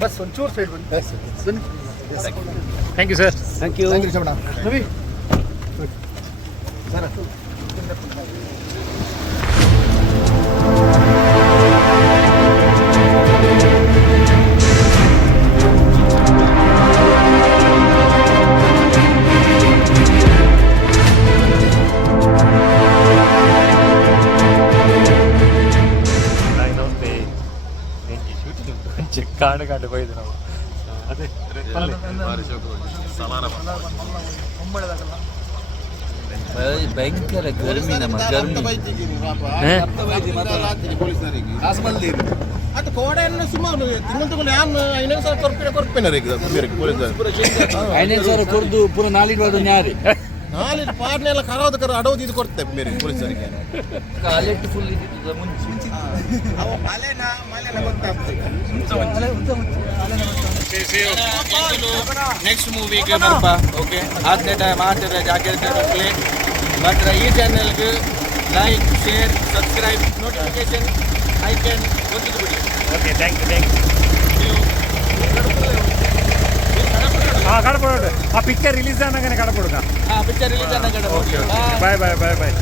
Bus ಒಂಚೂರು side ಬನ್ನಿ. Thank you sir. Thank you ರಿಷಬಣ್ಣ. ನವಿ ಸರ್ ಕಾಡು ಕಾಡು ಹೋಯ್ದು ನಾವು. ಅದೇ ಭಯಂಕರ ಗರ್ಮಿ ನಮ್ಮ ಅದು ಕೋಡೆಯನ್ನು ಸುಮಾರು ತಿಂಗಳು ತಗೊಂಡು ನಾನು 5,000 ಕೊರ್ಪಿನ 5,000 ಕೊಡ್ದು ಪೂರ 4 ವಾರ ನ್ಯಾರಿ 4 ಪಾರ್ನೆಲ್ಲ ಕರಾವದಕರ ಅಡೋದು ಇದು ಕೊಡ್ತೇವೆ ಬೇರೆ ಪೊಲೀಸರಿಗೆ. ಅಲೆಟ್ ಫುಲ್ ಇದ್ದಿದ್ದು ಮುಂಚೆ ಅವು ಮಲೆನ ಗೊತ್ತಾಗ್ತದೆ. ನೆಕ್ಸ್ಟ್ ಮೂವಿಗೆ ಬರ್ಪ ಓಕೆ ಆದನೇ ಟೈಮ್ ಆಟದ ಜಾಗ್ರತೆ ಪ್ಲೇ ಮಾತ್ರ ಈ ಚಾನೆಲ್ಗೆ like share subscribe notification icon ಒತ್ತಿದ್ದು ಬಿಡಿ. Okay thank you. ಕಡಪಡ ಆ ಪಿಕ್ಚರ್ ರಿಲೀಸ್ ಆನಾಗನೆ ಕಡಪಡ. ಪಿಕ್ಚರ್ ರಿಲೀಸ್ ಆನಾಗ. ಬಾಯ್ ಬಾಯ್ ಬಾಯ್ ಬಾಯ್.